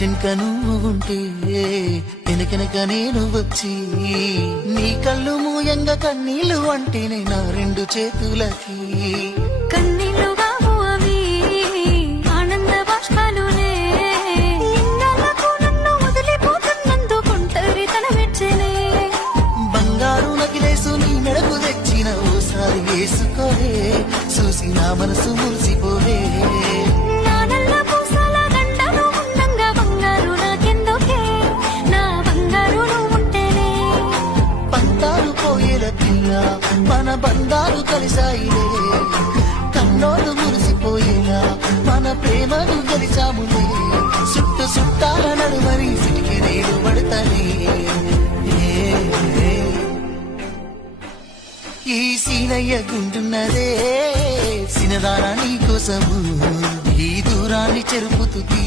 ఇంటెనక నువ్వు ఉంటే వెనకెనక నేను వచ్చి నీ కళ్ళు మూయంగా కన్నీళ్లు అంటేనే నా రెండు చేతులకి కన్నీళ్లుగా అవి ఆనంద బాష్పాలులే నిన్నలకు నన్ను వదిలిపోతున్నందుకు ఒంటరితనం మెచ్చనే బంగారు నగిలేసు నీ మెడకు తెచ్చిన ఓసారి వేసుకోలే చూసి నా మనసు మురిసిపోలే మన బంధాలు కలిసాయిలే కన్నోడు మురిసిపోయేలా మన ప్రేమను గెలిచాములే చుట్టు చుట్టాల నడుమని సిటికి నేను పడతానే ఈ సీనయ్య గుంటున్నదే సినదారా నీ కోసము ఈ దూరాన్ని చెరుపుతుంది